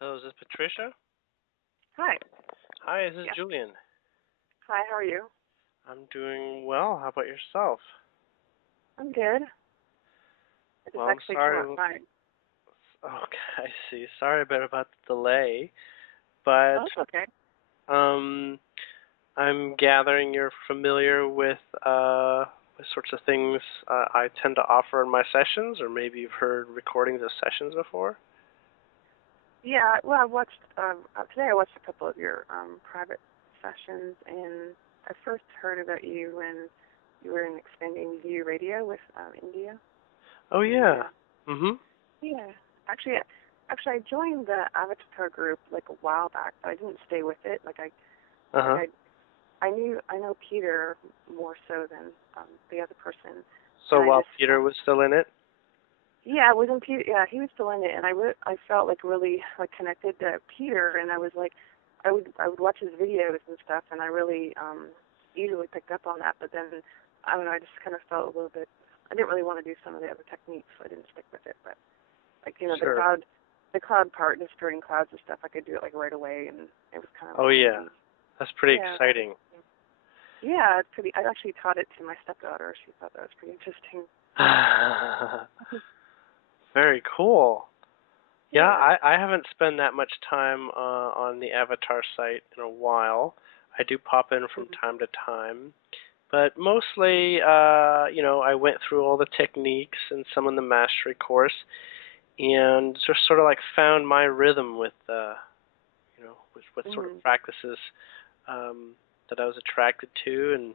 Hello, is this Patricia? Hi. Hi, this is Yeah. Julien. Hi, how are you? I'm doing well. How about yourself? I'm good. I just Well, I'm actually came sorry. outside. Okay, I see. Sorry about the delay, but Oh, it's okay. um, I'm gathering you're familiar with sorts of things I tend to offer in my sessions, or maybe you've heard recordings of sessions before. Yeah, well, today I watched a couple of your private sessions, and I first heard about you when you were in Expanding View Radio with India. Oh And yeah. Mhm. yeah, actually, I joined the Avatar group like a while back, but I didn't stay with it. Uh Like huh. I know Peter more so than the other person, So and I while just Peter was still in it. Yeah, wasn't Peter? Yeah, he was still in it, and I felt like really like connected to Peter, and I was like, I would watch his videos and stuff, and I really easily picked up on that. But then I don't know, I just kind of felt a little bit. I didn't really want to do some of the other techniques, so I didn't stick with it. But like Sure. the cloud part, just stirring clouds and stuff, I could do it like right away, and it was kind of Oh like yeah. pretty. That's pretty Yeah, it's pretty. exciting. Yeah, it's pretty. I actually taught it to my stepdaughter. She thought that was pretty interesting. Very cool. Yeah, Yeah. I haven't spent that much time on the Avatar site in a while. I do pop in from Mhm. time to time, but mostly, I went through all the techniques and some in the mastery course, and just sort of like found my rhythm with, with what sort of Mhm. practices um, that I was attracted to, and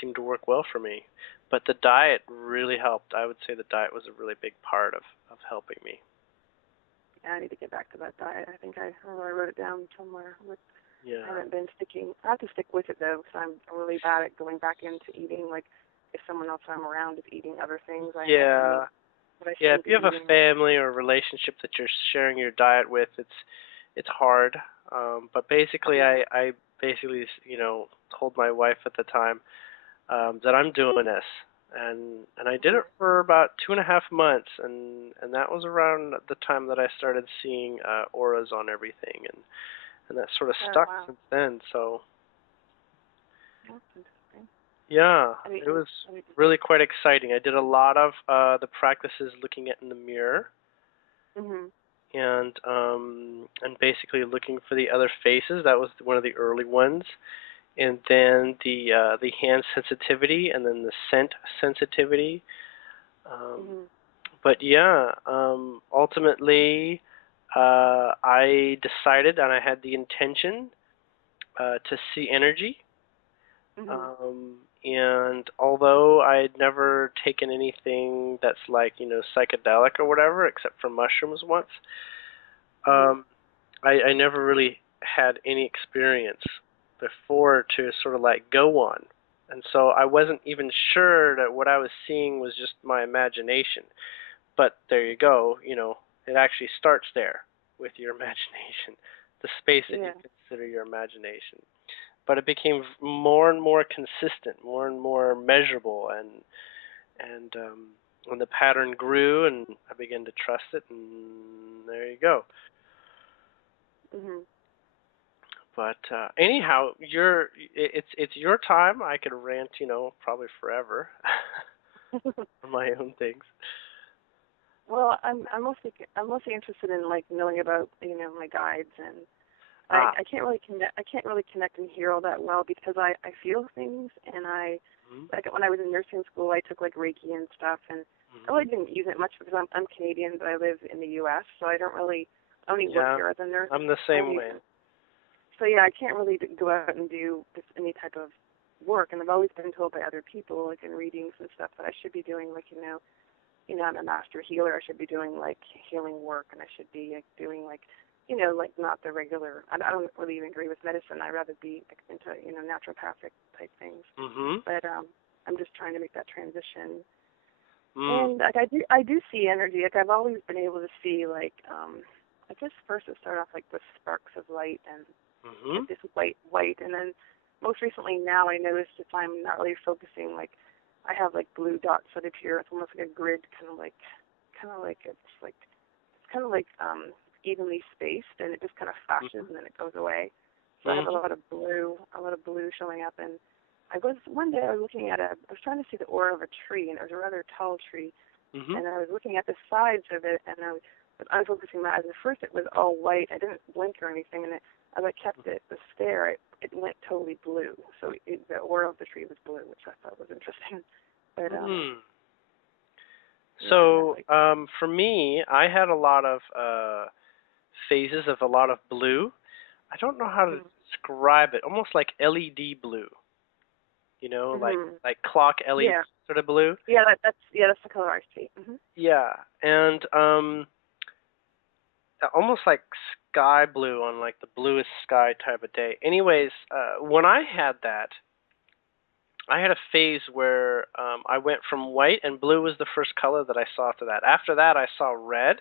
seemed to work well for me. But the diet really helped. I would say the diet was a really big part of helping me. Yeah, I need to get back to that diet. I think I wrote it down somewhere. I Yeah. haven't been sticking. I have to stick with it though, because I'm really bad at going back into eating. Like if someone else I'm around is eating other things, I end up Yeah. eating what I Yeah, if shouldn't be you have a eating. family or a relationship that you're sharing your diet with, it's hard. But basically, Yeah. I basically told my wife at the time that I'm doing this, and I did it Mhm. for about 2.5 months, and that was around the time that I started seeing auras on everything, and that sort of Oh stuck wow, since then. So that's interesting. yeah, I mean, it was I mean, really quite exciting. I did a lot of the practices looking at in the mirror mhm, and basically looking for the other faces. That was one of the early ones, and then the hand sensitivity, and then the scent sensitivity. Um, mhm, but yeah, ultimately, I decided and I had the intention to see energy. mhm, And although I had never taken anything that's like psychedelic or whatever, except for mushrooms once, mhm. um, I never really had any experience before to sort of like go on. And so I wasn't even sure that what I was seeing was just my imagination. But there you go, it actually starts there with your imagination, the space that you Yeah. consider your imagination. But it became more and more consistent, more and more measurable, and the pattern grew, and I began to trust it, and there you go. Mhm. But anyhow, it's your time. I could rant, probably forever on my own things. Well, I'm mostly interested in like knowing about my guides, and Ah. I can't really connect and hear all that well because I feel things, and I Hmm. like when I was in nursing school I took like Reiki and stuff, and I Hmm. really didn't use it much because I'm Canadian but I live in the US, so I only work Yeah, here as a nurse. I'm the I same only way. So yeah, I can't really go out and do just any type of work, and I've always been told by other people like in readings and stuff that I should be doing like I'm a master healer. I should be doing like healing work, and I should be like, doing like, like not the regular. I don't really even agree with medicine. I'd rather be like, into naturopathic type things. Hmm. But I'm just trying to make that transition. Mm. And like I do see energy. Like I've always been able to see like just first it started off like with sparks of light and Hmm. like this white, and then most recently now I noticed if I'm not really focusing, like I have like blue dots that appear. It's almost like a grid, kind of like it's kind of like evenly spaced, and it just kind of flashes and then it goes away. So I have a lot of blue showing up. And one day I was looking at I was trying to see the aura of a tree, and it was a rather tall tree. And I was looking at the sides of it, and I was unfocusing my eyes. At first it was all white. I didn't blink or anything, and as I kept the stare, it went totally blue. So the aura of the tree was blue, which I thought was interesting. But So for me, I had a lot of phases of a lot of blue. I don't know how to describe it. Almost like LED blue. You know, like clock LED sort of blue. Yeah, that's the color I see. Yeah, and almost like sky blue on like the bluest sky type of day. Anyways, when I had that, I had a phase where I went from white, and blue was the first color that I saw after that. After that, I saw red,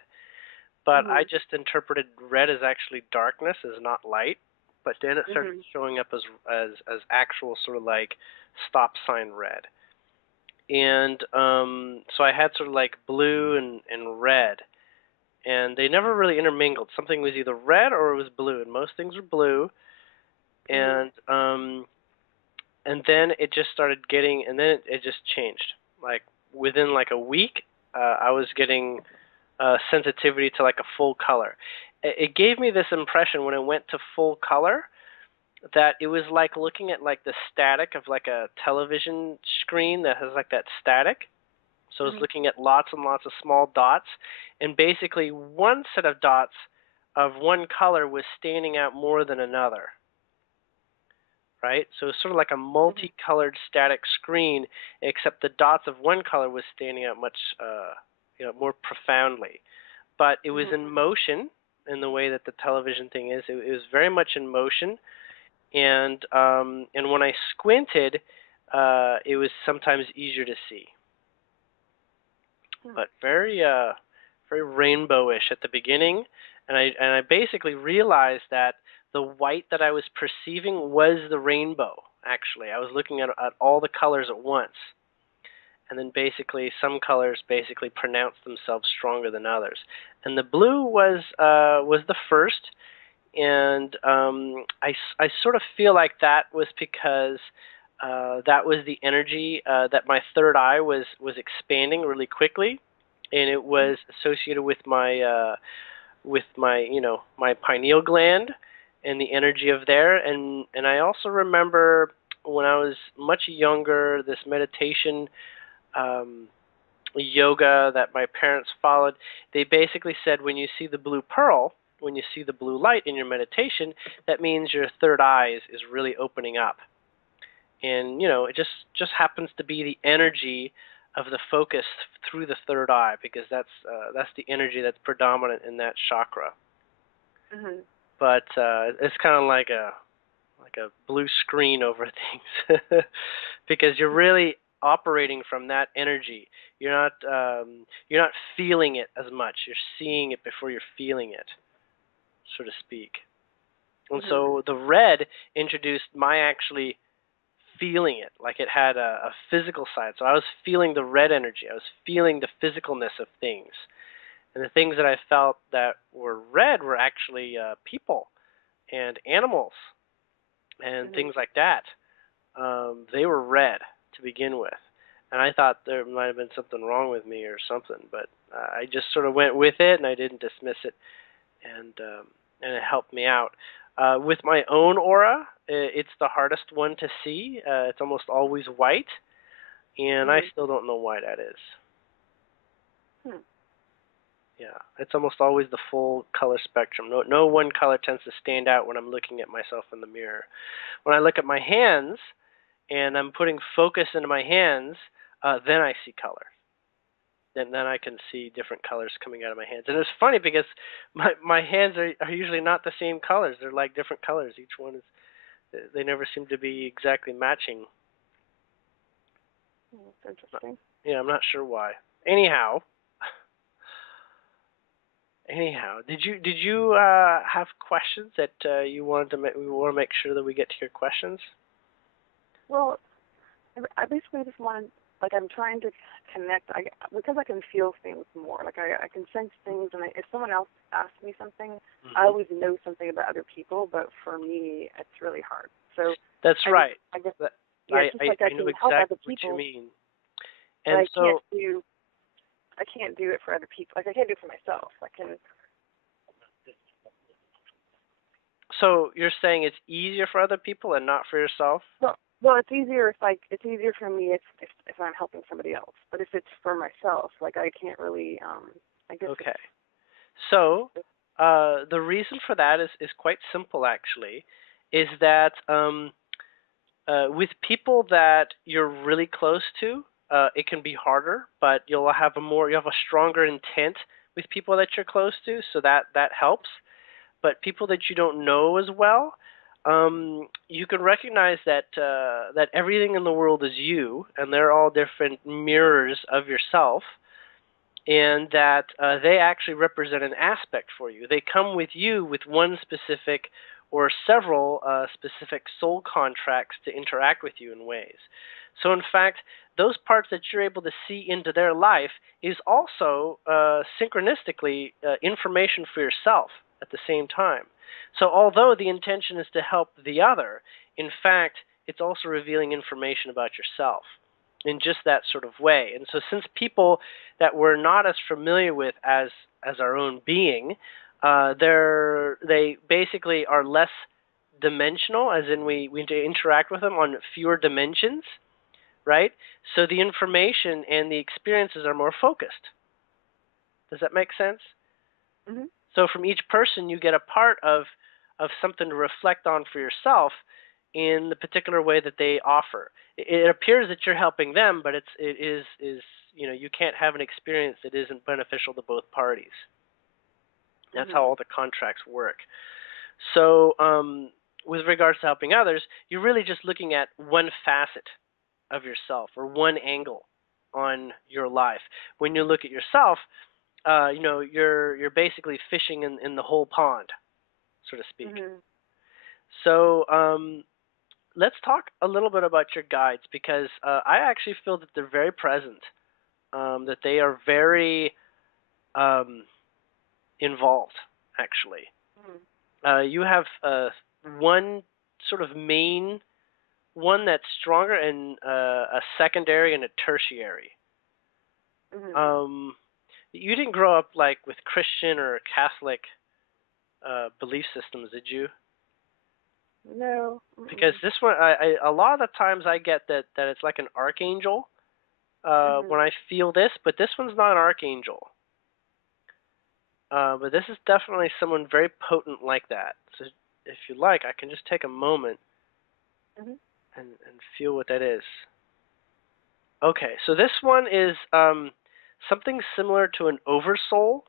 but I just interpreted red as actually darkness, as not light. But then it started showing up as actual sort of like stop sign red. And so I had sort of like blue and red, and they never really intermingled. Something was either red or it was blue, and most things were blue. And then it just started getting, and then it just changed. Like within like a week, I was getting sensitivity to like a full color. It gave me this impression when it went to full color that it was like looking at like the static of like a television screen that has like that static. So it's looking at lots and lots of small dots, and basically one set of dots of one color was standing out more than another. Right? So it's sort of like a multicolored static screen, except the dots of one color was standing out much more profoundly. But it was in motion in the way that the television thing is. It was very much in motion. And when I squinted, it was sometimes easier to see. But very rainbowish at the beginning, and I basically realized that the white that I was perceiving was the rainbow. Actually, I was looking at all the colors at once, and then basically some colors basically pronounced themselves stronger than others. And the blue was the first, and I sort of feel like that was because that was the energy that my third eye was expanding really quickly, and it was associated with my my pineal gland and the energy of there. And I also remember when I was much younger, this meditation yoga that my parents followed, they basically said when you see the blue pearl, when you see the blue light in your meditation, that means your third eye is really opening up. And it just happens to be the energy of the focus through the third eye, because that's the energy that's predominant in that chakra. But it's kind of like a blue screen over things, because you're really operating from that energy. You're not feeling it as much. You're seeing it before you're feeling it, so to speak. And so the red introduced my actually feeling it, like it had a physical side. So I was feeling the red energy. I was feeling the physicalness of things. And the things that I felt that were red were actually people and animals and things like that. They were red to begin with. And I thought there might have been something wrong with me or something, but I just sort of went with it, and I didn't dismiss it, and it helped me out. With my own aura, it's the hardest one to see. It's almost always white, and I still don't know why that is. Yeah, it's almost always the full color spectrum. No one color tends to stand out when I'm looking at myself in the mirror. When I look at my hands and I'm putting focus into my hands, then I see color. Then I can see different colors coming out of my hands. And it's funny because my hands are usually not the same colors. They're like different colors. Each one they never seem to be exactly matching. That's interesting. Yeah, I'm not sure why. Anyhow, did you have questions that you wanted to we want to make sure that we get to your questions? Well, I basically just wanted like I'm trying to connect. Because I can feel things more. Like I can sense things, and if someone else asks me something, I always know something about other people. But for me, it's really hard. So That's right. I guess That, yeah, it's just like I know can help exactly other what you people, mean. but And so, I can't do it for other people. Like I can't do it for myself. I can. so you're saying it's easier for other people and not for yourself? Well, it's easier it's easier for me if I'm helping somebody else. But if it's for myself, like I can't really. I guess. Okay. So the reason for that is quite simple, actually, is that with people that you're really close to, it can be harder, but you have a stronger intent with people that you're close to, so that helps. But people that you don't know as well, you can recognize that that everything in the world is you, and they're all different mirrors of yourself, and that they actually represent an aspect for you. They come with you with one specific or several specific soul contracts to interact with you in ways. So in fact, those parts that you're able to see into their life is also synchronistically information for yourself at the same time. So although the intention is to help the other, in fact, it's also revealing information about yourself in just that sort of way. And so since people that we're not as familiar with as our own being, they basically are less dimensional, as in we interact with them on fewer dimensions, right? So the information and the experiences are more focused. Does that make sense? Mm-hmm. So from each person, you get a part of something to reflect on for yourself in the particular way that they offer. It appears that you're helping them, but it is you can't have an experience that isn't beneficial to both parties. That's how all the contracts work. So with regards to helping others, you're really just looking at one facet of yourself or one angle on your life. When you look at yourself, you're basically fishing in the whole pond, so to speak. Mm-hmm. So let's talk a little bit about your guides, because I actually feel that they're very present, that they are very involved, actually. Mm-hmm. You have one sort of main one that's stronger, and a secondary and a tertiary. Mm-hmm. You didn't grow up like with Christian or Catholic belief systems, did you? No. Mm-mm. Because this one, a lot of the times I get that it's like an archangel when I feel this, but this one's not an archangel. But this is definitely someone very potent like that. So if you like, I can just take a moment and feel what that is. Okay, so this one is something similar to an oversoul,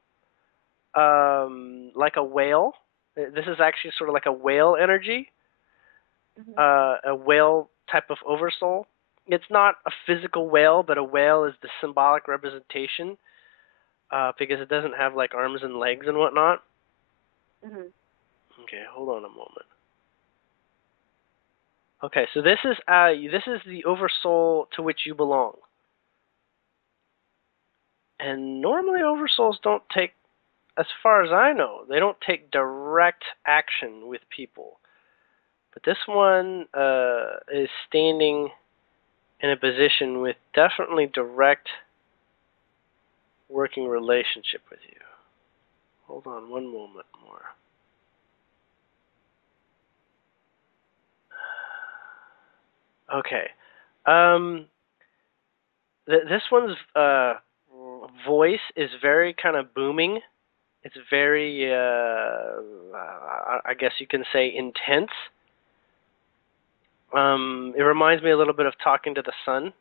like a whale. This is actually sort of like a whale energy, a whale type of oversoul. It's not a physical whale, but a whale is the symbolic representation because it doesn't have like arms and legs and whatnot. Okay, hold on a moment. Okay, so this is the oversoul to which you belong. And normally oversouls don't take, as far as I know, they don't take direct action with people. But this one is standing in a position with definitely direct working relationship with you. Hold on one moment more. Okay. This one's voice is very kind of booming. It's very, I guess you can say, intense. It reminds me a little bit of talking to the sun.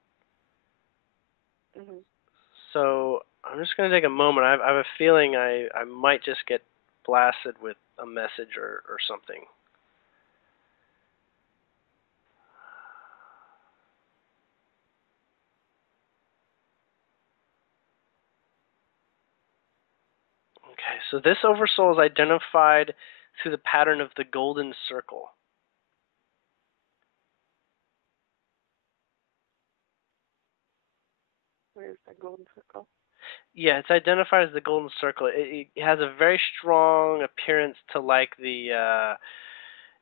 So I'm just going to take a moment. I have a feeling I might just get blasted with a message or something. Okay, so this oversoul is identified through the pattern of the golden circle. golden circle. Yeah, it's identified as the golden circle. It has a very strong appearance to like the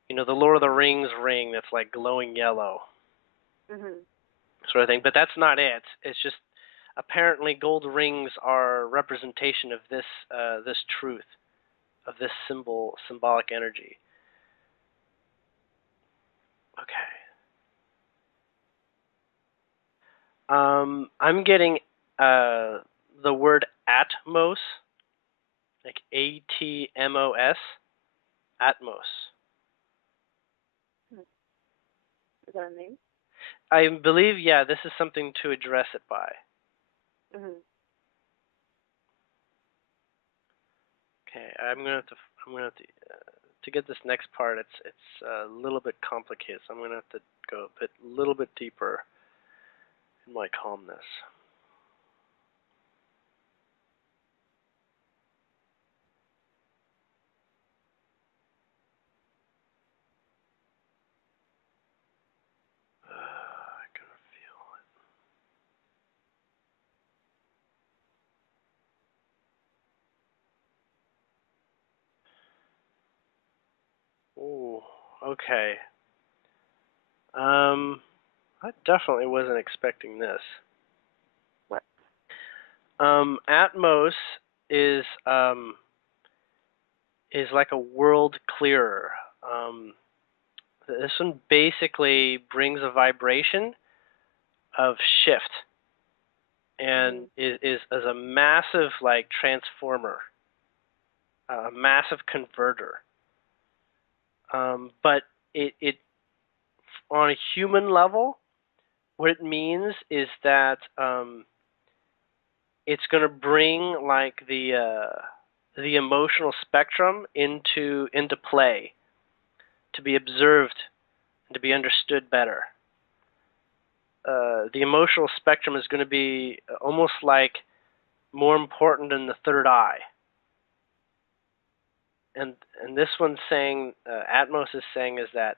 the Lord of the Rings ring that's like glowing yellow, sort of thing. But that's not it. It's just apparently gold rings are a representation of this truth, of this symbolic energy. Okay. I'm getting the word Atmos, like Atmos, Atmos. Is that a name? I believe, yeah, this is something to address it by. Okay, I'm gonna have to get this next part. It's a little bit complicated, so I'm gonna have to go a little bit deeper in my calmness. I can feel it. Ooh, okay. I definitely wasn't expecting this. What? Atmos is like a world clearer. This one basically brings a vibration of shift and is a massive like transformer, a massive converter. But it on a human level, what it means is that it's going to bring like the emotional spectrum into play, to be observed and to be understood better. The emotional spectrum is going to be almost like more important than the third eye. And this one's saying, Atmos is saying, is that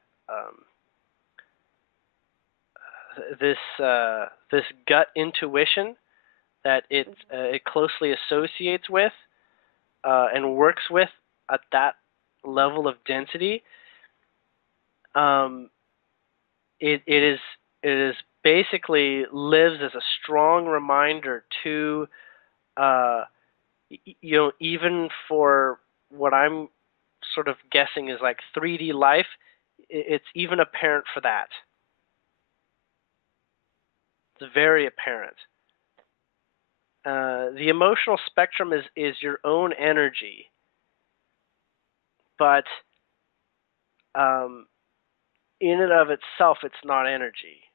this gut intuition that it closely associates with and works with at that level of density, it is basically lives as a strong reminder to even for what I'm sort of guessing is like 3D life, it's even apparent for that. It's very apparent. The emotional spectrum is your own energy, but in and of itself, it's not energy.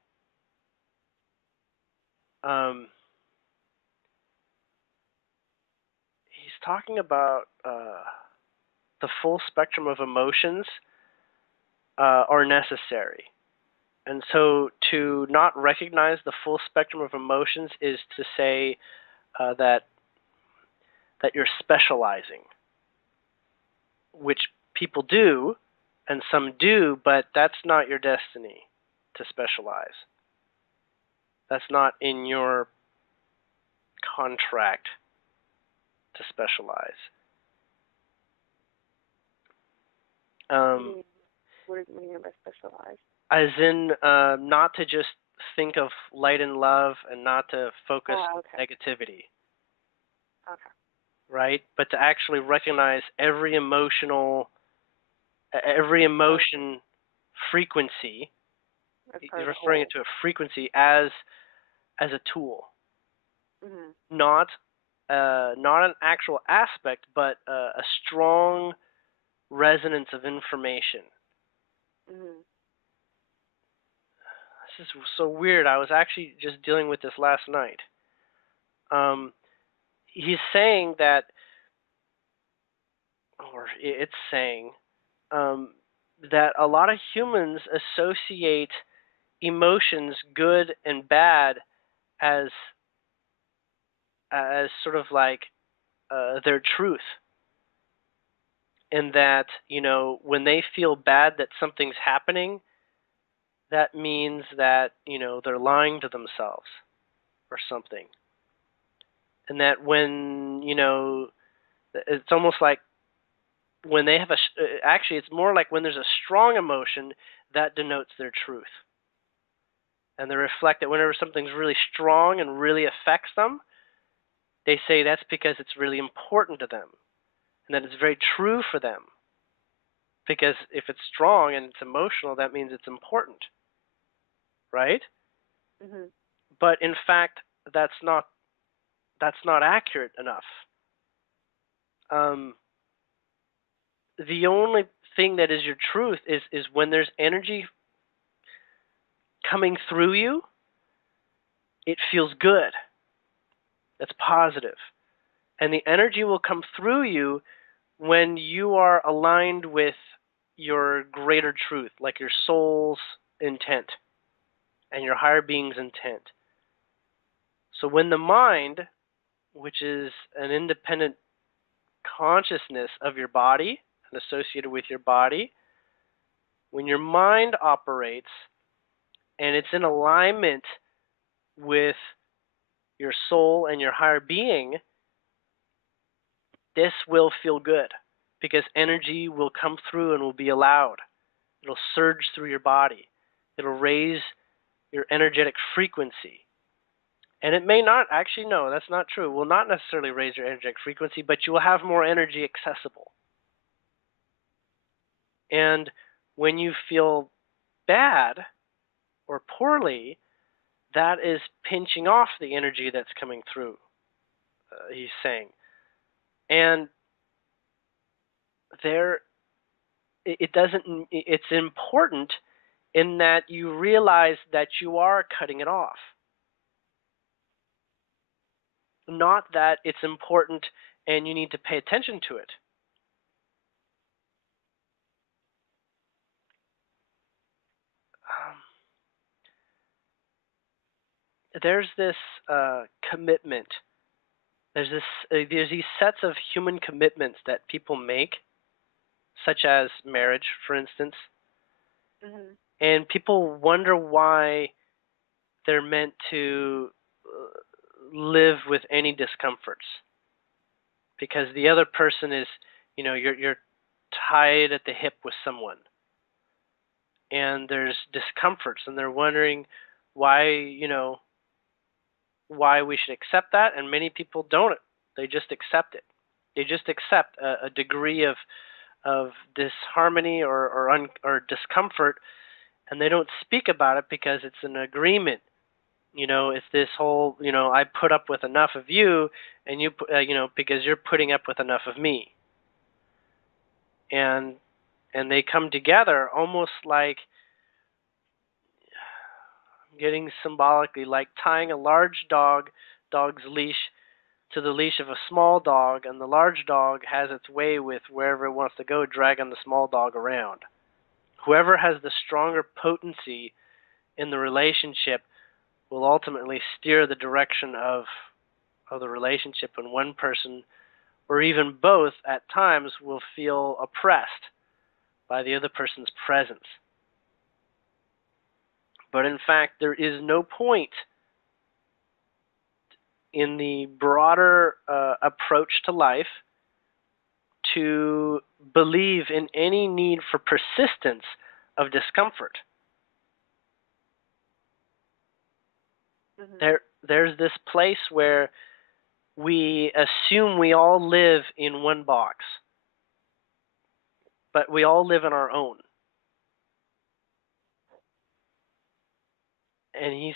He's talking about the full spectrum of emotions are necessary. And so to not recognize the full spectrum of emotions is to say that you're specializing, which people do, and some do, but that's not your destiny to specialize. That's not in your contract to specialize. What does it mean by specialized? As in not to just think of light and love and not to focus on negativity. Okay. Right? But to actually recognize every emotion frequency. He's referring it to a frequency as a tool. Not an actual aspect, but a strong resonance of information. This is so weird. I was actually just dealing with this last night. He's saying that, or it's saying, that a lot of humans associate emotions, good and bad, as sort of like their truth. And that, when they feel bad that something's happening, that means that, they're lying to themselves or something. And that when, it's almost like when they have actually, it's more like when there's a strong emotion that denotes their truth. And they reflect that whenever something's really strong and really affects them, they say that's because it's really important to them and that it's very true for them. Because if it's strong and it's emotional, that means it's important, right? Mm-hmm. But in fact, that's not accurate enough. The only thing that is your truth is when there's energy coming through you, it feels good. That's positive. And the energy will come through you when you are aligned with your greater truth, like your soul's intent and your higher being's intent. So when the mind, which is an independent consciousness of your body and associated with your body, when your mind operates and it's in alignment with your soul and your higher being, this will feel good because energy will come through and will be allowed. It'll surge through your body. It'll raise your energetic frequency. And it may not, actually, no, that's not true. It will not necessarily raise your energetic frequency, but you will have more energy accessible. And when you feel bad or poorly, that is pinching off the energy that's coming through, he's saying. And it's important in that you realize that you are cutting it off. Not that it's important and you need to pay attention to it. There's this commitment. There's these sets of human commitments that people make, such as marriage, for instance. Mm-hmm. And people wonder why they're meant to live with any discomforts, because the other person is, you're tied at the hip with someone, and there's discomforts, and they're wondering why, why we should accept that, and many people don't. They just accept it. They just accept a degree of disharmony or discomfort, and they don't speak about it because it's an agreement. It's this whole, I put up with enough of you, and you, because you're putting up with enough of me. And they come together almost like, getting symbolically, like tying a large dog's leash to the leash of a small dog, and the large dog has its way with wherever it wants to go, dragging the small dog around. Whoever has the stronger potency in the relationship will ultimately steer the direction of the relationship, and one person or even both at times will feel oppressed by the other person's presence. But in fact, there is no point in the broader approach to life to believe in any need for persistence of discomfort. Mm-hmm. There's this place where we assume we all live in one box, but we all live in our own. And he's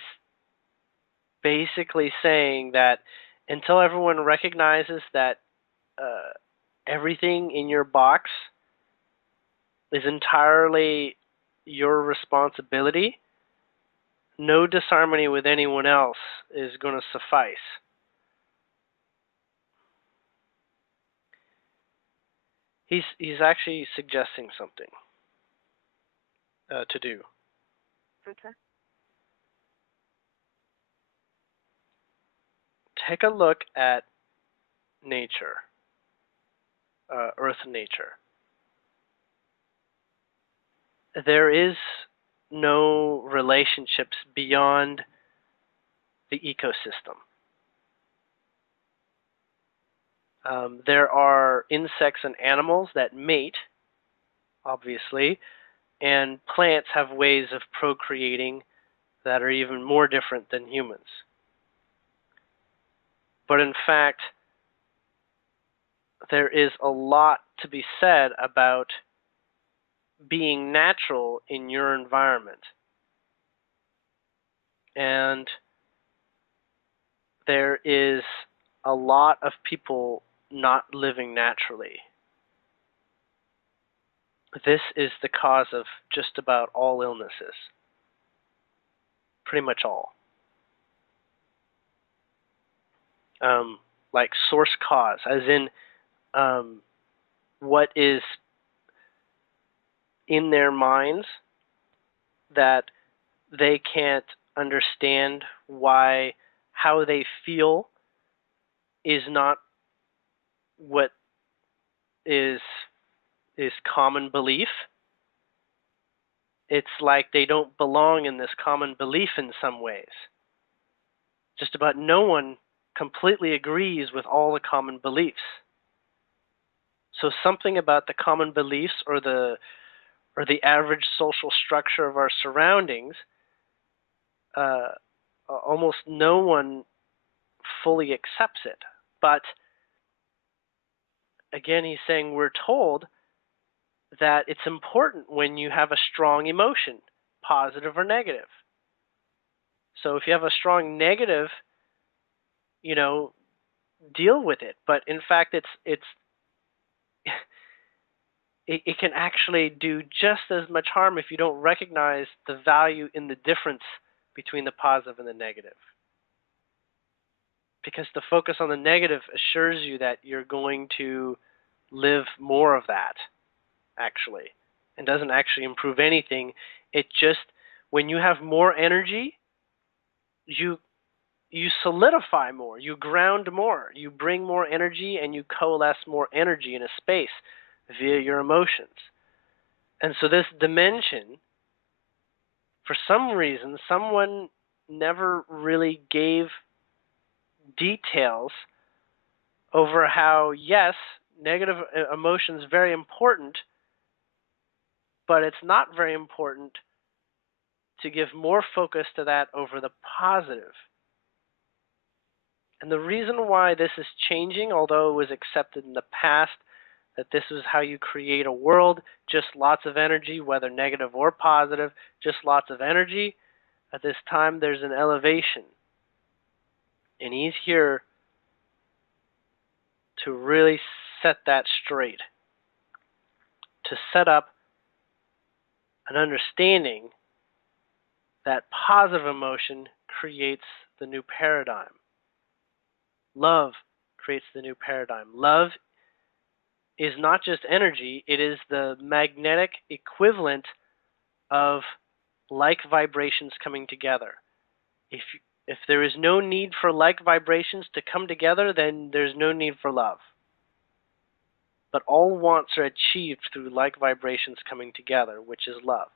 basically saying that until everyone recognizes that everything in your box is entirely your responsibility, no disharmony with anyone else is going to suffice. He's actually suggesting something to do. Okay. Take a look at nature, Earth nature. There is no relationships beyond the ecosystem. There are insects and animals that mate, obviously, and plants have ways of procreating that are even more different than humans. But in fact, there is a lot to be said about being natural in your environment. And there is a lot of people not living naturally. This is the cause of just about all illnesses. Pretty much all. Like source cause, as in what is in their minds that they can't understand why how they feel is not what is common belief. It's like they don't belong in this common belief in some ways. Just about no one completely agrees with all the common beliefs. So something about the common beliefs or the average social structure of our surroundings, almost no one fully accepts it. But again, he's saying we're told that it's important when you have a strong emotion, positive or negative. So if you have a strong negative, deal with it. But in fact, it can actually do just as much harm if you don't recognize the value in the difference between the positive and the negative. Because the focus on the negative assures you that you're going to live more of that, actually, and doesn't actually improve anything. It just, when you have more energy, you solidify more, you ground more, you bring more energy, and you coalesce more energy in a space via your emotions. And so this dimension, for some reason, someone never really gave details over how, yes, negative emotion is very important, but it's not very important to give more focus to that over the positive. And the reason why this is changing, although it was accepted in the past that this is how you create a world, just lots of energy, whether negative or positive, just lots of energy, at this time there's an elevation. And he's here to really set that straight, to set up an understanding that positive emotion creates the new paradigm. Love creates the new paradigm. Love is not just energy, it is the magnetic equivalent of like vibrations coming together. If there is no need for like vibrations to come together, then there's no need for love. But all wants are achieved through like vibrations coming together, which is love.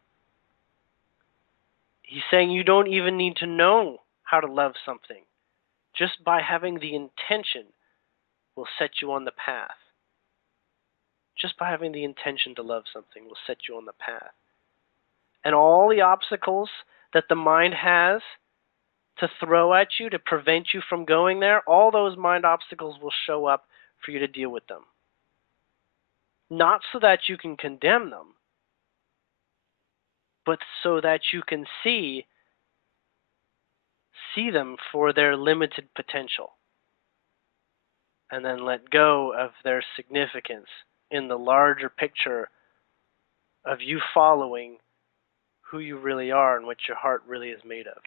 He's saying you don't even need to know how to love something. Just by having the intention will set you on the path. Just by having the intention to love something will set you on the path. And all the obstacles that the mind has to throw at you to prevent you from going there, all those mind obstacles will show up for you to deal with them. Not so that you can condemn them, but so that you can see them for their limited potential, and then let go of their significance in the larger picture of you following who you really are and what your heart really is made of.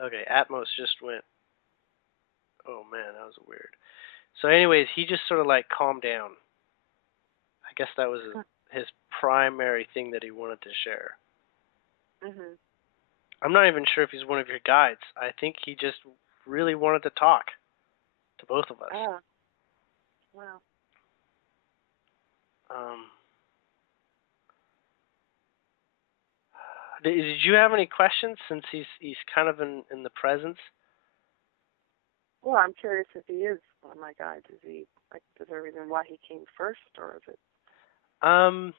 Okay, Atmos just went. Oh man, that was weird. So anyways, he just sort of like calmed down. I guess that was his primary thing that he wanted to share. Mhm. I'm not even sure if he's one of your guides. I think he just really wanted to talk to both of us. Oh. Wow. Did you have any questions since he's kind of in the presence? Well, I'm curious if he is one of my guides. Is he like? Is there a reason why he came first, or is it? Um,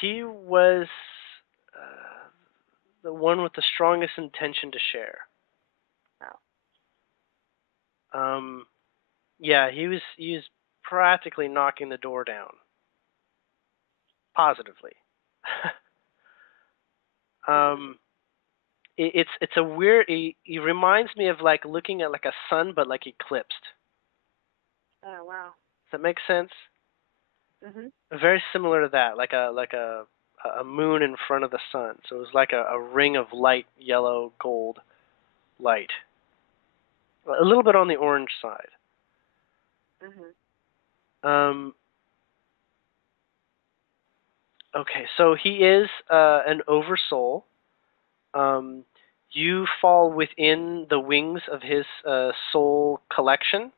he was the one with the strongest intention to share. No. Yeah, he was practically knocking the door down positively. It's a weird. He reminds me of like looking at like a sun, but like eclipsed. Oh wow. Does that make sense? Mhm. Very similar to that, like a moon in front of the sun. So it was like a ring of light, yellow, gold light. A little bit on the orange side. Mhm. Um, okay, so he is an oversoul. Um, you fall within the wings of his soul collection.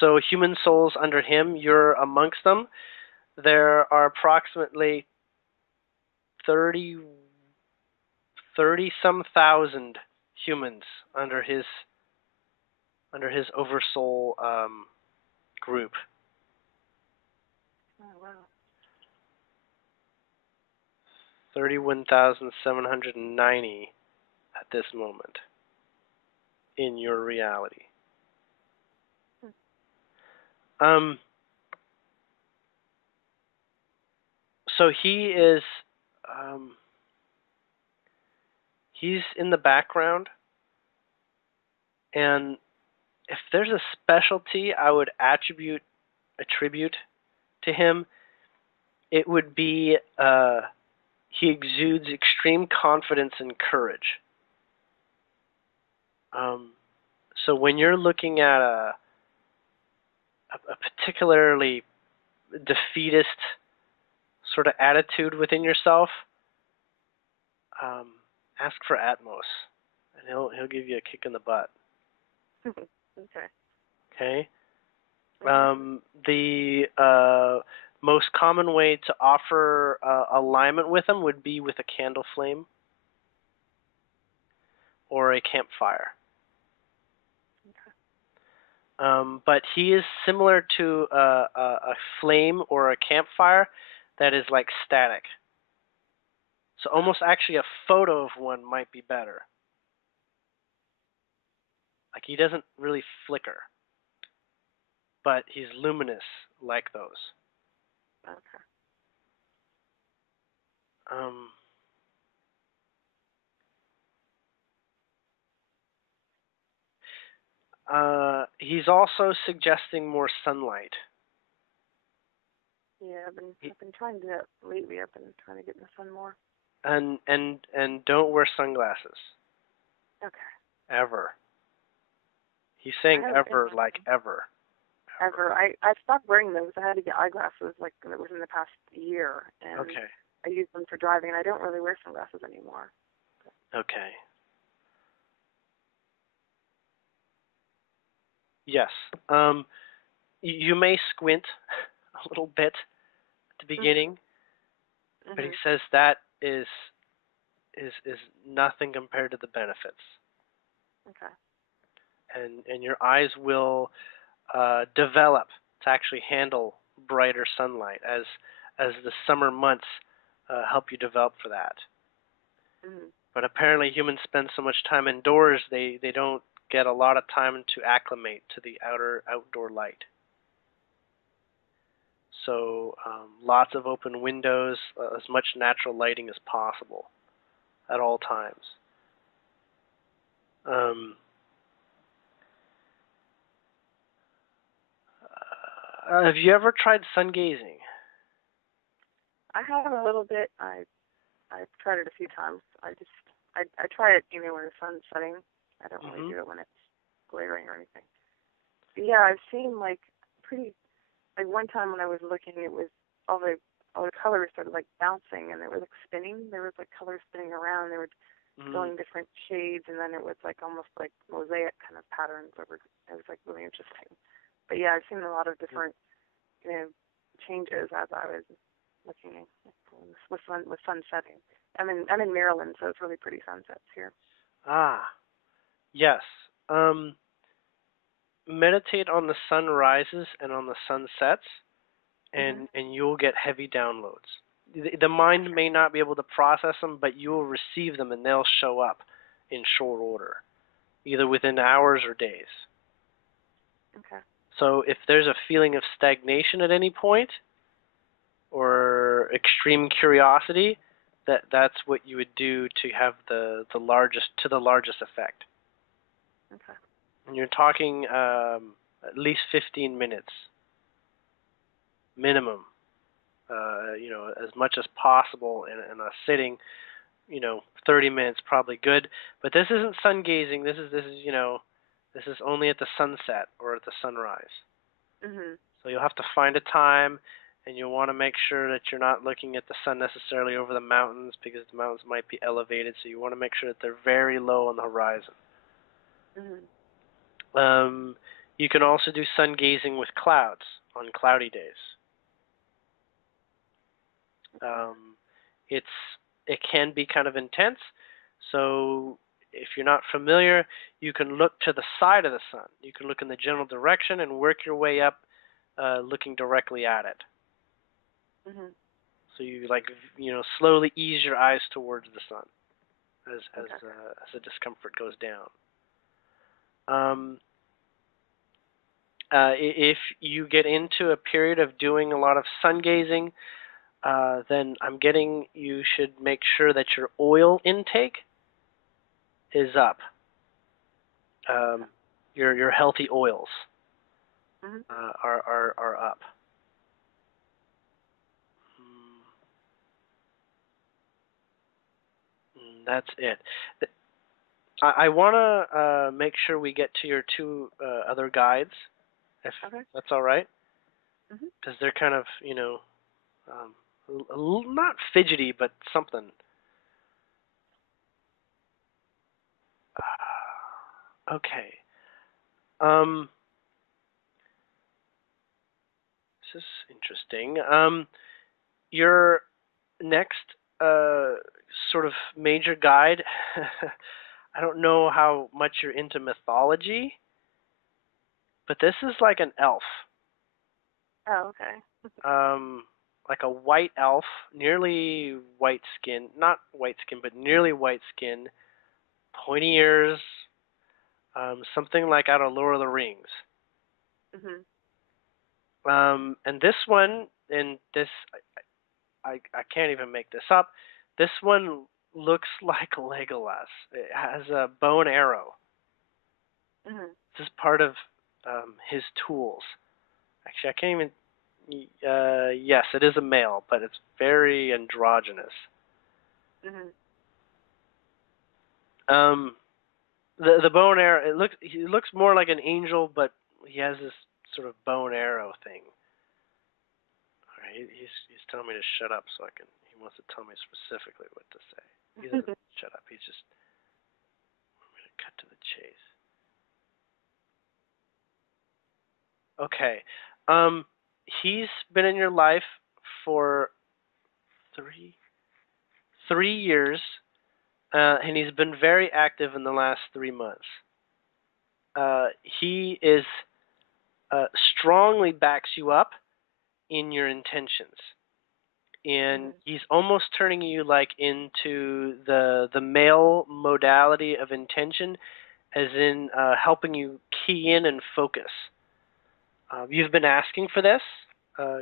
So human souls under him, you're amongst them. There are approximately 30, 30 some thousand humans under his oversoul group. Oh wow. 31,790 at this moment in your reality. Um, so he's in the background, and if there's a specialty I would attribute to him, it would be he exudes extreme confidence and courage. So when you're looking at a particularly defeatist sort of attitude within yourself, ask for Atmos, and he'll give you a kick in the butt. Okay. Okay. Mhm. The most common way to offer alignment with him would be with a candle flame or a campfire. But he is similar to a flame or a campfire that is like static. So almost actually a photo of one might be better. Like he doesn't really flicker, but he's luminous like those. Okay. Um, he's also suggesting more sunlight. Yeah, I've been trying to do that lately. I've been trying to get in the sun more. And don't wear sunglasses Okay. ever. He's I saying have ever like ever. ever. I stopped wearing those. I had to get eyeglasses like it was in the past year, and Okay. I use them for driving, and I don't really wear sunglasses anymore. Okay. Yes. You may squint a little bit at the Mhm. beginning, but he Mhm. says that is nothing compared to the benefits. Okay. And your eyes will develop to actually handle brighter sunlight as the summer months help you develop for that. Mhm. But apparently humans spend so much time indoors they don't get a lot of time to acclimate to the outdoor light. So lots of open windows, as much natural lighting as possible at all times. Um, have you ever tried sun gazing? I have a little bit. I've tried it a few times. I try it, when the sun's setting. I don't really Mm-hmm. do it when it's glaring or anything. But yeah, I've seen like pretty. Like one time when I was looking, it was all the colors started like bouncing, and they were like spinning. There was like colors spinning around. They were Mm-hmm. going different shades, and then it was like almost like mosaic kind of patterns. It was like really interesting. But yeah, I've seen a lot of different, changes as I was looking with sun setting. I'm in Maryland, so it's really pretty sunsets here. Ah, yes. Meditate on the sun rises and on the sun sets, and you'll get heavy downloads. The mind may not be able to process them, but you will receive them, and they'll show up in short order, either within hours or days. Okay. So if there's a feeling of stagnation at any point, or extreme curiosity, that's what you would do to have the largest effect. Okay. And you're talking at least 15 minutes minimum. As much as possible in a sitting. 30 minutes probably good. But this isn't sun gazing. This is only at the sunset or at the sunrise. So you'll have to find a time, and you'll want to make sure that you're not looking at the sun necessarily over the mountains, because the mountains might be elevated. So you want to make sure that they're very low on the horizon. You can also do sun gazing with clouds on cloudy days. It can be kind of intense. So if you're not familiar, you can look to the side of the sun. You can look in the general direction and work your way up, looking directly at it. So you slowly ease your eyes towards the sun as the discomfort goes down. If you get into a period of doing a lot of sun gazing, then I'm getting you should make sure that your oil intake is up. Your healthy oils are up. That's it. I want to make sure we get to your two other guides, if that's all right, because they're kind of not fidgety, but something. Okay. This is interesting. Your next sort of major guide, I don't know how much you're into mythology, but this is like an elf. Oh, okay. Like a white elf, nearly white skin, not white skin, but nearly white skin, pointy ears, something like out of Lord of the Rings. And this one, and this, I can't even make this up. This one looks like Legolas. It has a bow and arrow. This is part of his tools. Actually, I can't even. Yes, it is a male, but it's very androgynous. The bow and arrow. He looks more like an angel, but he has this sort of bow and arrow thing. All right, he's telling me to shut up, so I can. He wants to tell me specifically what to say. He doesn't shut up. He's just. I'm going to cut to the chase. Okay. He's been in your life for three years, and he's been very active in the last 3 months. He is strongly backs you up in your intentions, and he's almost turning you like into the male modality of intention, as in helping you key in and focus. You've been asking for this,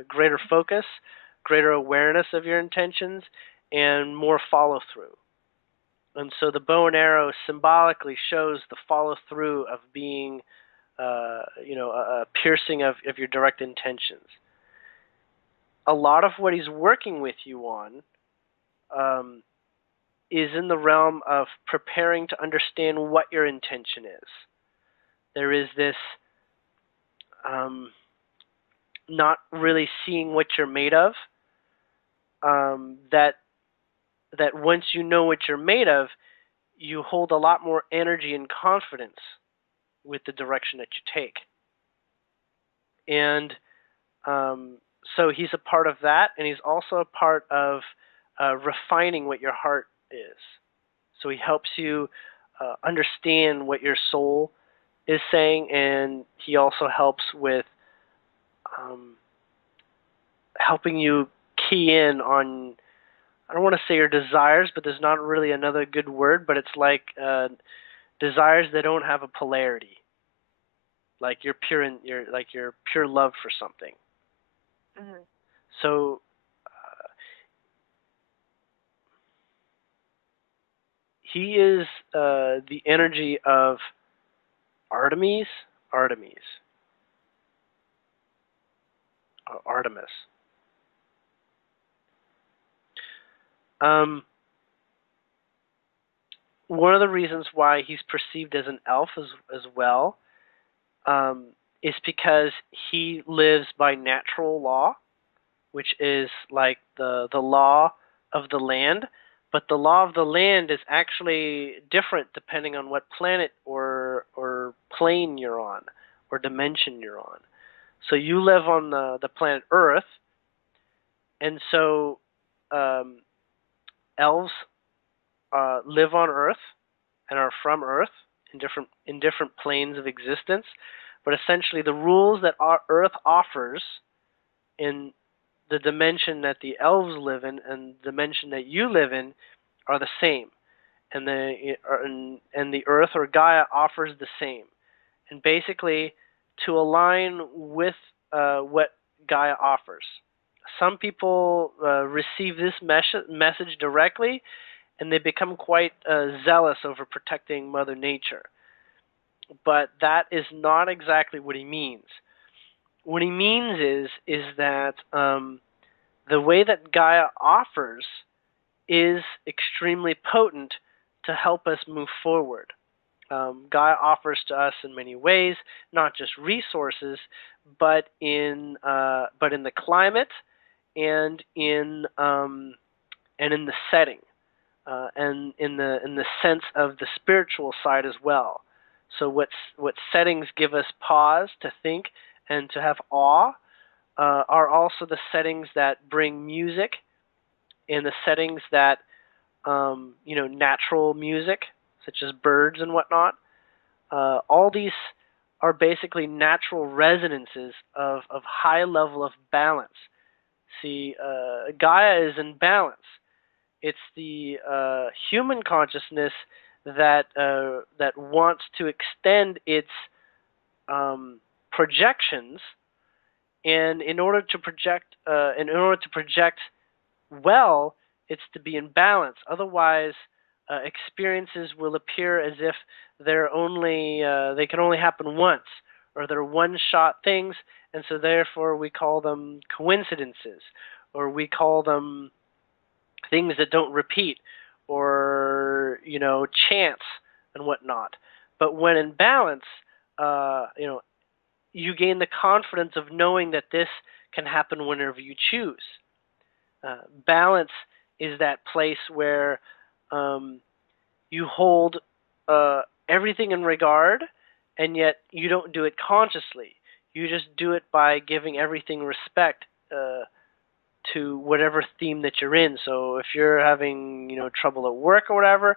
greater focus, greater awareness of your intentions, and more follow-through. And so the bow and arrow symbolically shows the follow-through of being, a piercing of your direct intentions. A lot of what he's working with you on is in the realm of preparing to understand what your intention is. There is this not really seeing what you're made of, that once you know what you're made of, you hold a lot more energy and confidence with the direction that you take. And So he's a part of that, and he's also a part of refining what your heart is. So he helps you understand what your soul is saying, and he also helps with um, helping you key in on, I don't want to say your desires, but there's not really another good word, but it's like desires that don't have a polarity, like your pure love for something. Mhm. So he is the energy of Artemis, Artemis, Artemis. Um, One of the reasons why he's perceived as an elf as well um, is because he lives by natural law, which is like the law of the land. But the law of the land is actually different depending on what planet or plane you're on or dimension you're on. So you live on the planet Earth, and so um, elves live on Earth and are from Earth in different planes of existence. But essentially, the rules that our Earth offers in the dimension that the elves live in and the dimension that you live in are the same, and the Earth or Gaia offers the same. And basically, to align with what Gaia offers. Some people receive this message directly, and they become quite zealous over protecting Mother Nature. But that is not exactly what he means. What he means is that the way that Gaia offers is extremely potent to help us move forward. Gaia offers to us in many ways, not just resources, but in the climate and in the setting, and in the sense of the spiritual side as well. So what settings give us pause to think and to have awe are also the settings that bring music, and the settings that natural music such as birds and whatnot. All these are basically natural resonances of high level of balance. See, Gaia is in balance. It's the human consciousness that wants to extend its projections, and in order to project well, it's to be in balance. Otherwise, experiences will appear as if they can only happen once, or they're one-shot things, and so therefore we call them coincidences, or we call them things that don't repeat, or chance and whatnot. But when in balance, uh, you know, you gain the confidence of knowing that this can happen whenever you choose. Balance is that place where um, you hold everything in regard, and yet you don't do it consciously. You just do it by giving everything respect to whatever theme that you're in. So if you're having trouble at work or whatever,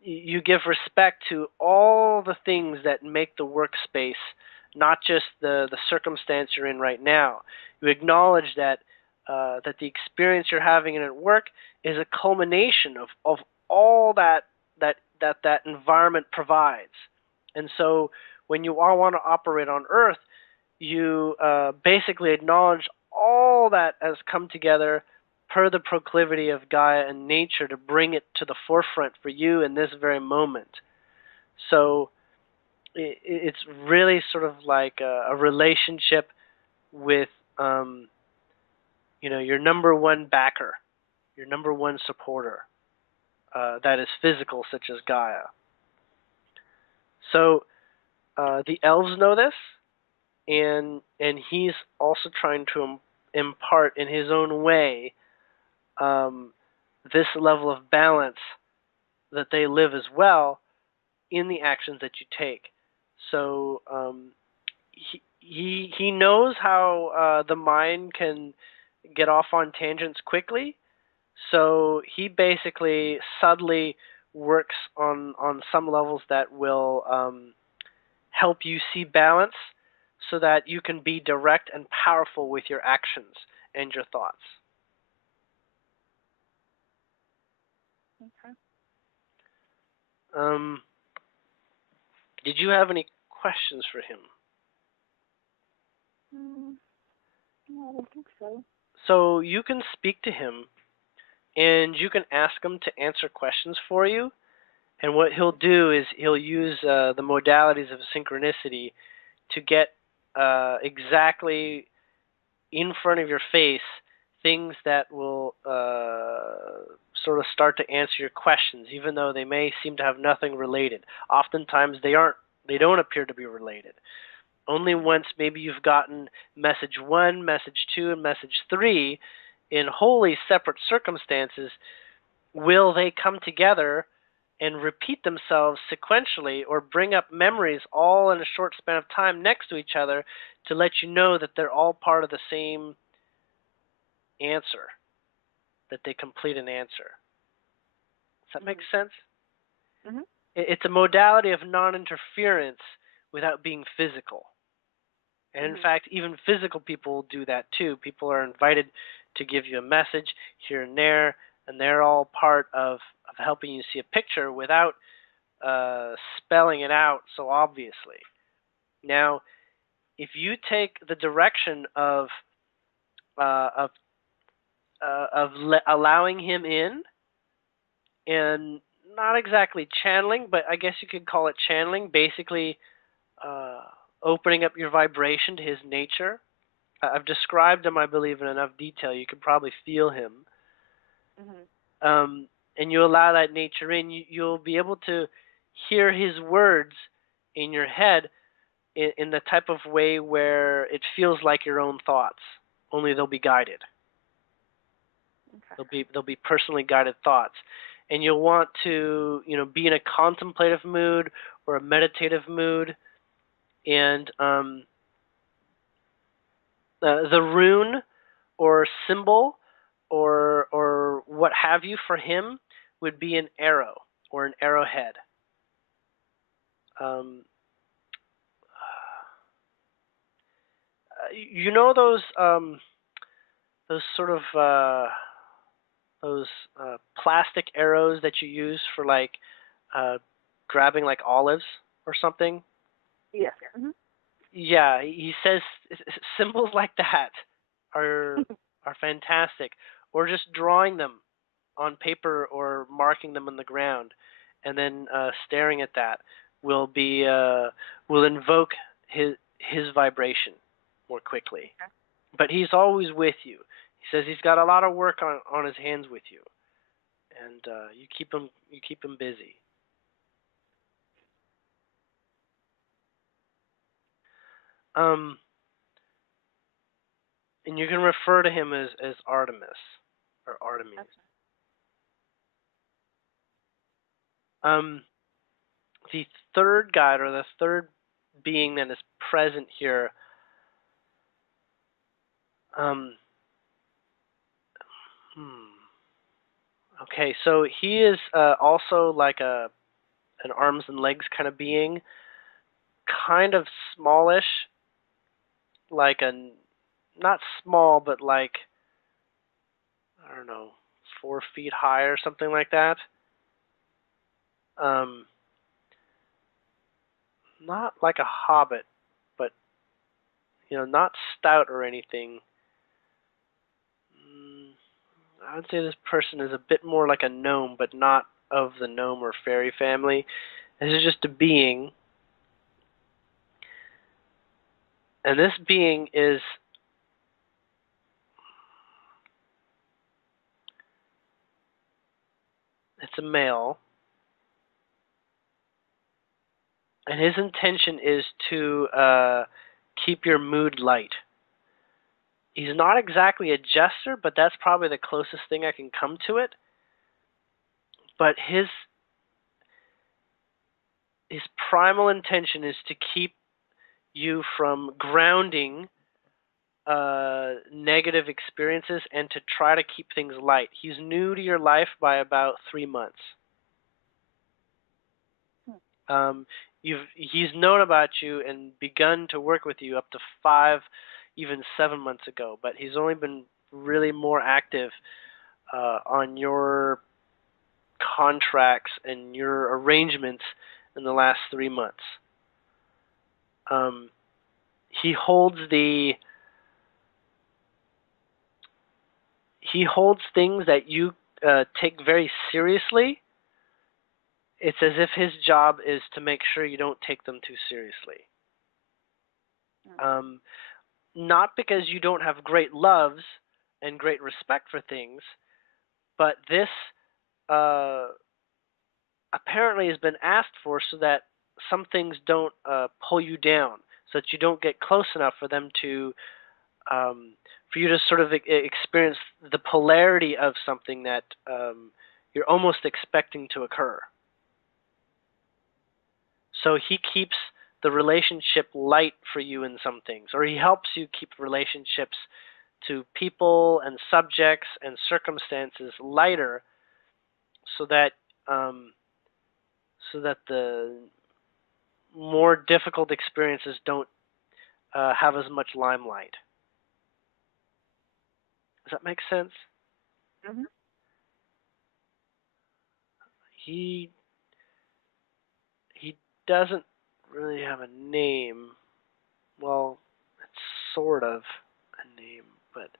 you give respect to all the things that make the workspace, not just the circumstance you're in right now. You acknowledge that that the experience you're having at work is a culmination of all that environment provides. And so when you all want to operate on Earth, you basically acknowledge all that has come together per the proclivity of Gaia and nature to bring it to the forefront for you in this very moment. So it's really sort of like a relationship with your number one backer, your number one supporter that is physical, such as Gaia. So the elves know this, and he's also trying to impart in his own way um, this level of balance that they live as well in the actions that you take. So he knows how the mind can get off on tangents quickly. So he basically subtly works on some levels that will help you see balance, so that you can be direct and powerful with your actions and your thoughts. Okay. Um, did you have any questions for him? No, I don't think so. So you can speak to him, and you can ask him to answer questions for you. And what he'll do is he'll use the modalities of synchronicity to get exactly in front of your face things that will sort of start to answer your questions, even though they may seem to have nothing related. Oftentimes they don't appear to be related. Only once maybe you've gotten message 1, message 2, and message 3 in wholly separate circumstances will they come together and repeat themselves sequentially, or bring up memories all in a short span of time next to each other, to let you know that they're all part of the same answer, that they complete an answer. Does that make sense? Mm-hmm. It's a modality of non-interference without being physical. And in fact, even physical people do that too. People are invited to give you a message here and there, and they're all part of helping you see a picture without spelling it out so obviously. Now, if you take the direction of allowing him in, and not exactly channeling, but I guess you could call it channeling, basically opening up your vibration to his nature. I've described him, I believe, in enough detail. You can probably feel him. And you allow that nature in, you'll be able to hear his words in your head in the type of way where it feels like your own thoughts, only they'll be guided. Okay. They'll be personally guided thoughts. And you'll want to, be in a contemplative mood or a meditative mood. And the rune or symbol or what have you for him would be an arrow or an arrowhead. You know those sort of those plastic arrows that you use for like grabbing like olives or something? Yes. Mm-hmm. Yeah, he says symbols like that are fantastic, or just drawing them on paper or marking them on the ground, and then staring at that will invoke his vibration more quickly. Okay. But he's always with you. He says he's got a lot of work on his hands with you, and you keep him busy. And you can refer to him as Artemis or Artemis. Okay. The third guide, or the third being that is present here, okay, so he is also like an arms and legs kind of being, kind of smallish, like not small, but like, I don't know, 4 feet high or something like that. Not like a hobbit, but not stout or anything. I would say this person is a bit more like a gnome, but not of the gnome or fairy family. This is just a being. And this being is it's a male. And his intention is to keep your mood light. He's not exactly a jester, but that's probably the closest thing I can come to it. But his primal intention is to keep you from grounding negative experiences and to try to keep things light. He's new to your life by about 3 months. Um, he's known about you and begun to work with you up to 5, even 7 months ago, but he's only been really more active on your contracts and your arrangements in the last 3 months. He holds things that you take very seriously. It's as if his job is to make sure you don't take them too seriously. Not because you don't have great loves and great respect for things, but this apparently has been asked for so that some things don't pull you down, so that you don't get close enough for them to, for you to sort of experience the polarity of something that you're almost expecting to occur. So he keeps the relationship light for you in some things, or he helps you keep relationships to people and subjects and circumstances lighter, so that the more difficult experiences don't have as much limelight. Does that make sense? Mhm. He doesn't really have a name. Well, it's sort of a name, but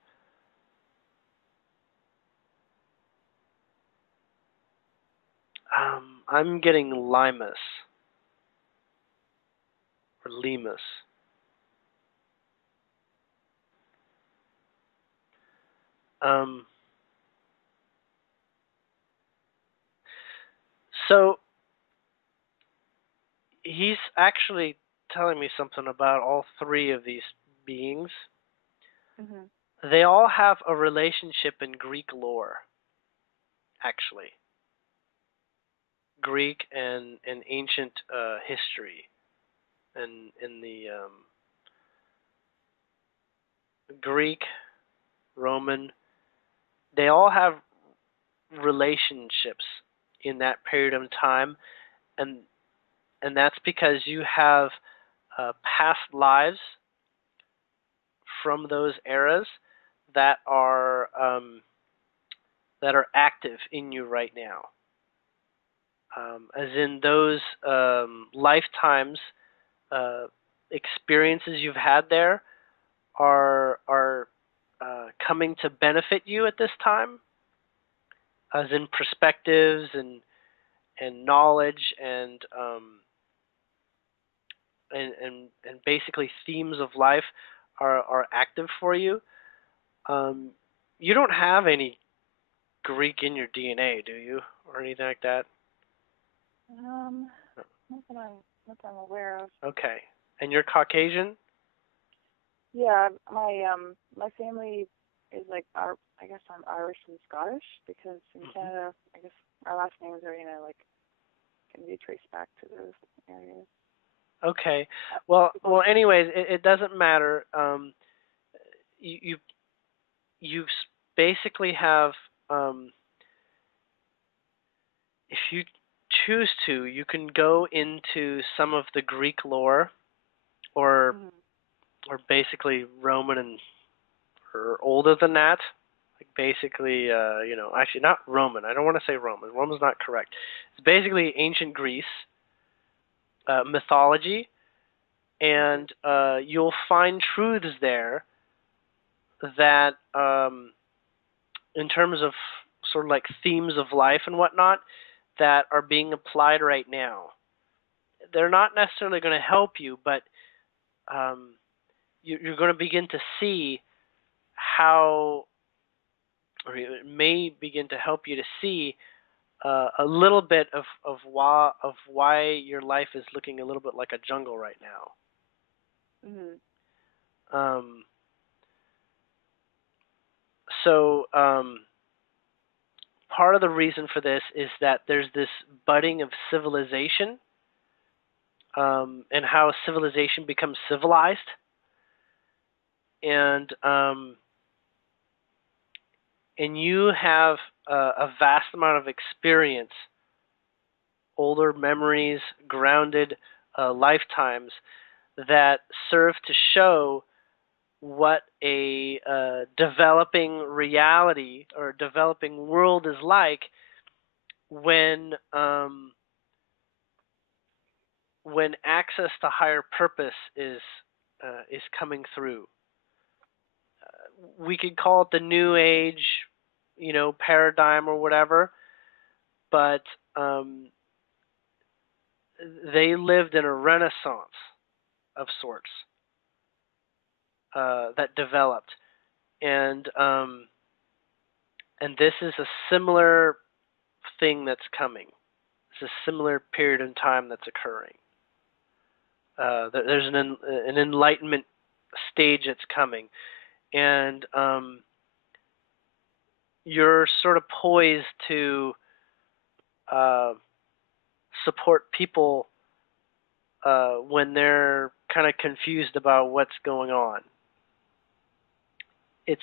I'm getting Limus or Lemus. So he's actually telling me something about all 3 of these beings. Mhm. They all have a relationship in Greek lore, actually. Greek and ancient history, and in the Greek, Roman, they all have relationships in that period of time, and that's because you have past lives from those eras that are active in you right now. As in those lifetimes experiences you've had there are coming to benefit you at this time, as in perspectives and knowledge and basically themes of life are active for you. You don't have any Greek in your DNA, do you, or anything like that? Not that I'm aware of. Okay, and you're Caucasian? Yeah, my family is like I guess I'm Irish and Scottish because in Canada, I guess our last names are like can be traced back to those areas. Okay. Well. Anyways, it doesn't matter. You basically have, if you choose to, you can go into some of the Greek lore, or basically Roman and or older than that. Like basically, actually not Roman. I don't want to say Roman. Roman's not correct. It's basically ancient Greece mythology, and you'll find truths there that, in terms of sort of like themes of life and whatnot, that are being applied right now. They're not necessarily going to help you, but you're going to begin to see how, or it may begin to help you to see a little bit of why your life is looking a little bit like a jungle right now. So part of the reason for this is that there's this budding of civilization and how civilization becomes civilized. And you have a vast amount of experience, older memories, grounded lifetimes that serve to show what a developing reality or developing world is like when access to higher purpose is coming through. We could call it the new age, paradigm or whatever, but they lived in a renaissance of sorts that developed, and this is a similar thing that's coming. It's a similar period in time that's occurring. There's an enlightenment stage that's coming, and you're sort of poised to support people when they're kind of confused about what's going on. It's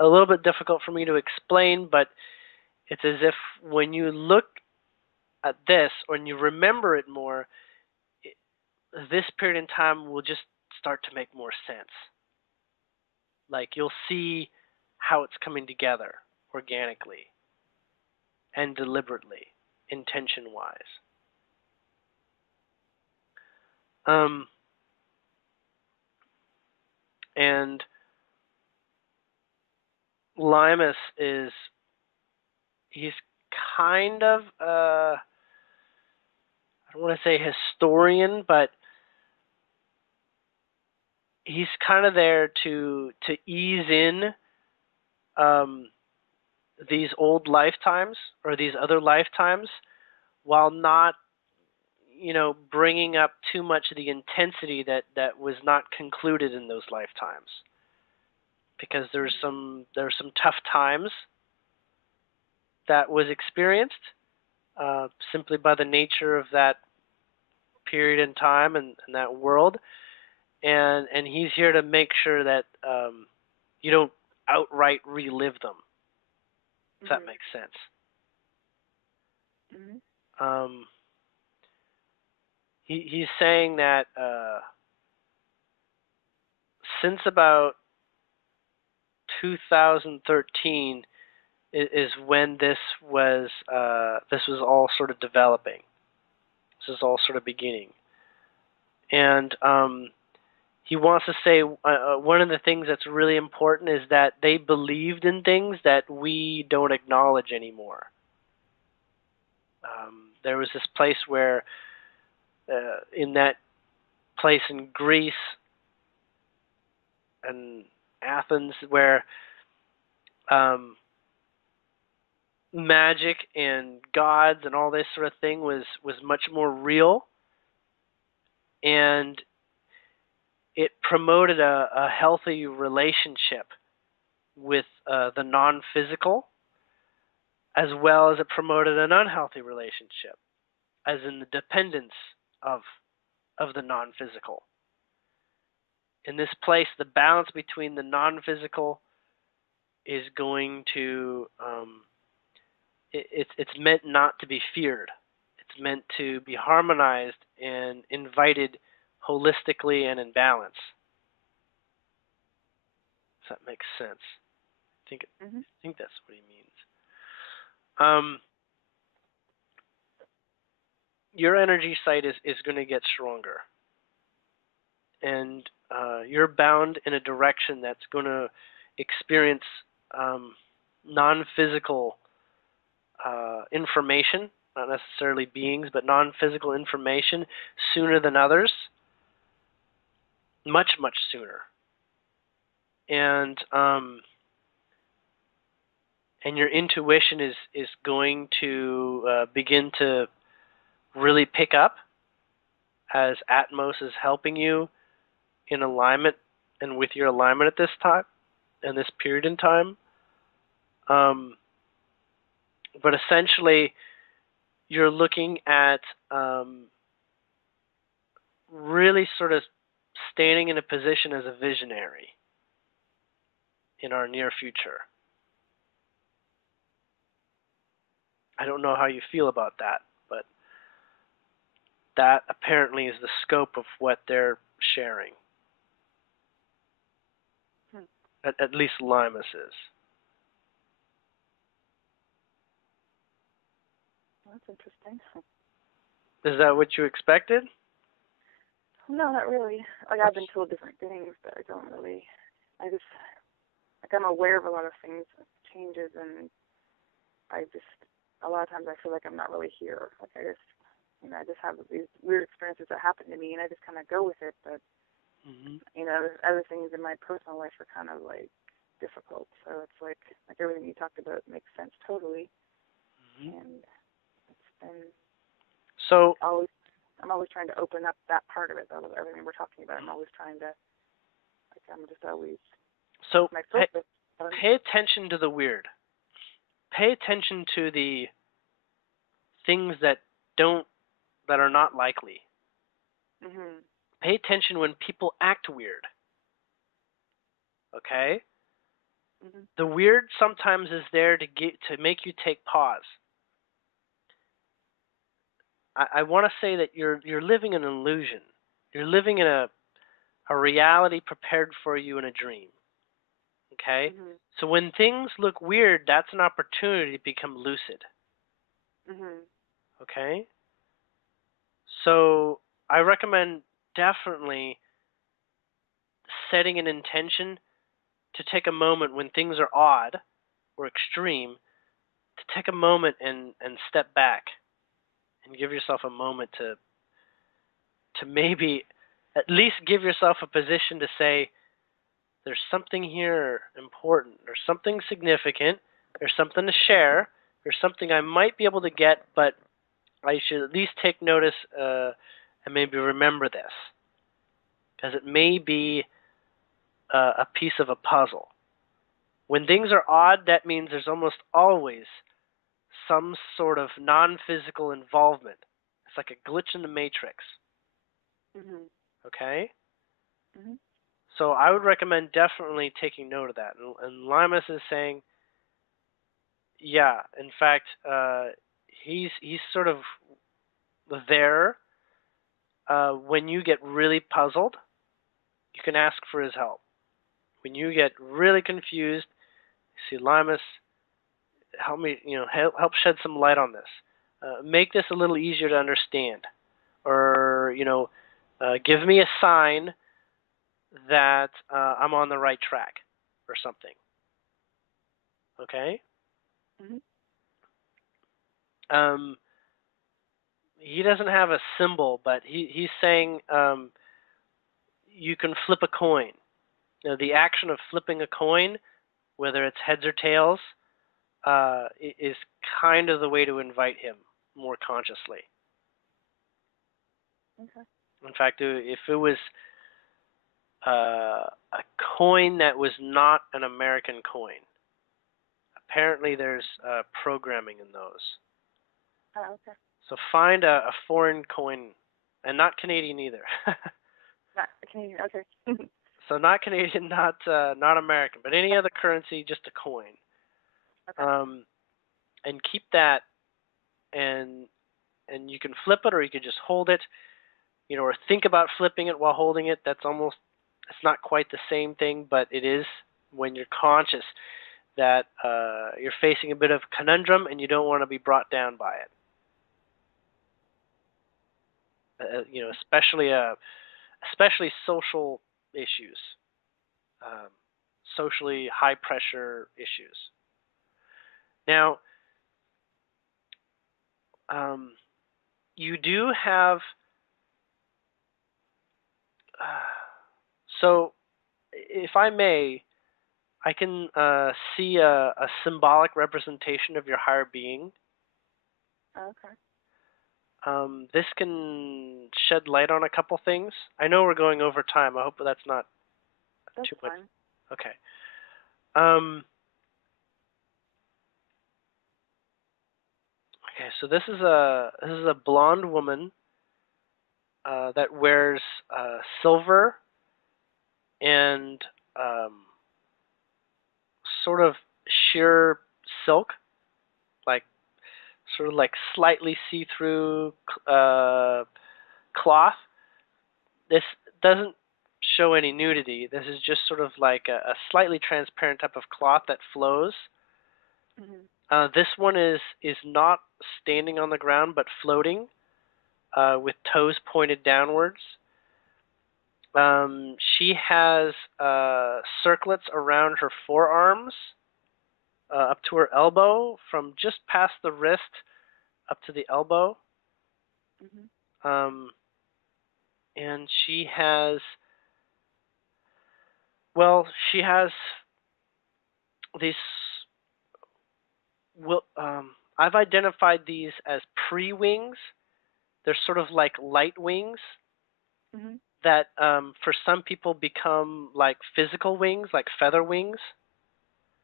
a little bit difficult for me to explain, but it's as if when you look at this or you remember it more, this period in time will just start to make more sense. Like you'll see how it's coming together organically and deliberately, intention-wise. And Limas he's kind of I don't want to say historian, but he's kind of there to ease in these old lifetimes or these other lifetimes while not bringing up too much of the intensity that was not concluded in those lifetimes, because there's some tough times that was experienced simply by the nature of that period in time and that world, and he's here to make sure that you don't outright relive them, if that makes sense. He's saying that since about 2013 is when this was all sort of developing. This is all sort of beginning, and he wants to say one of the things that's really important is that they believed in things that we don't acknowledge anymore. There was this place where, in that place in Greece and Athens, where magic and gods and all this sort of thing was much more real, and it promoted a healthy relationship with the non-physical, as well as it promoted an unhealthy relationship, as in the dependence of the non-physical. In this place, the balance between the non-physical is going to it's meant not to be feared. It's meant to be harmonized and invited holistically and in balance. If that makes sense. I think that's what he means. Your energy site is going to get stronger, and you're bound in a direction that's going to experience non-physical information, not necessarily beings, but non-physical information sooner than others, much, much sooner. And your intuition is going to begin to really pick up as Atmos is helping you in alignment and with your alignment at this time and this period in time. But essentially, you're looking at really sort of standing in a position as a visionary in our near future. I don't know how you feel about that, but that apparently is the scope of what they're sharing. At least Limas is. That's interesting. Is that what you expected? No, not really. Like, I've been told different things, but I don't really. I just, like, I'm aware of a lot of things, changes, and a lot of times I feel like I'm not really here. Like, I just have these weird experiences that happen to me, and I just kind of go with it. But, other things in my personal life are kind of, like, difficult. So it's like everything you talked about makes sense totally. And it's been I'm always trying to open up that part of it, though, everything we're talking about. I'm always trying to, I'm just always, my focus. Pay attention to the weird. Pay attention to the things that are not likely. Mm-hmm. Pay attention when people act weird. Okay? Mm-hmm. The weird sometimes is there to make you take pause. I want to say that you're living in an illusion. You're living in a reality prepared for you in a dream. Okay? Mm-hmm. So when things look weird, that's an opportunity to become lucid. Mm-hmm. Okay? So I recommend definitely setting an intention to take a moment when things are odd or extreme, to take a moment and step back and give yourself a moment to maybe at least give yourself a position to say, there's something here important, there's something significant, there's something to share, there's something I might be able to get, but I should at least take notice and maybe remember this, because it may be a piece of a puzzle. When things are odd, that means there's almost always some sort of non-physical involvement. It's like a glitch in the matrix. Mm-hmm. Okay? Mm-hmm. So I would recommend definitely taking note of that. And Limas is saying, yeah, in fact, he's sort of there. When you get really puzzled, you can ask for his help. When you get really confused, you see, Limas, help me, help shed some light on this. Make this a little easier to understand, or give me a sign that I'm on the right track, or something. Okay. Mm-hmm. He doesn't have a symbol, but he's saying you can flip a coin. The action of flipping a coin, whether it's heads or tails, is kind of the way to invite him more consciously. Okay. In fact, if it was a coin that was not an American coin, apparently there's programming in those. Oh, okay. So find a foreign coin, and not Canadian either. Not Canadian. Okay. So not Canadian, not American, but any other currency, just a coin. Okay. And keep that, and you can flip it, or you could just hold it, or think about flipping it while holding it. It's not quite the same thing, but it is when you're conscious that you're facing a bit of conundrum and you don't want to be brought down by it. Especially social issues, socially high pressure issues. Now, you do have. So, if I may, I can see a symbolic representation of your higher being. Okay. This can shed light on a couple things. I know we're going over time. I hope that's not too much. Fine. Okay. Okay. So this is a blonde woman. that wears silver and um, sort of sheer silk, like sort of like slightly see-through uh, cloth. This doesn't show any nudity. This is just sort of like a slightly transparent type of cloth that flows. Mhm. This one is not standing on the ground but floating with toes pointed downwards. She has circlets around her forearms up to her elbow, from just past the wrist up to the elbow. Mhm. Um, and she has these. I've identified these as pre-wings. They're sort of like light wings Mhm. that, for some people, become like physical wings, like feather wings.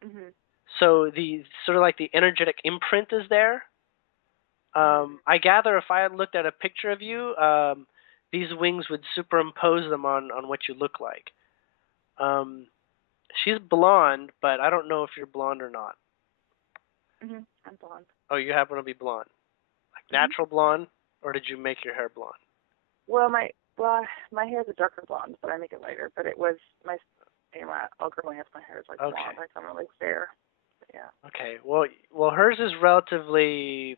Mhm. So the sort of like the energetic imprint is there. Mhm. I gather if I had looked at a picture of you, these wings would superimpose them on what you look like. Um, she's blonde, but I don't know if you're blonde or not. Mhm. I'm blonde. Oh, you happen to be blonde. Like Mhm. natural blonde, or did you make your hair blonde? Well, my hair is a darker blonde, but I make it lighter. But it was all growing up, my hair is like Okay. blonde, like I'm really fair. But yeah. Okay. Well, hers is relatively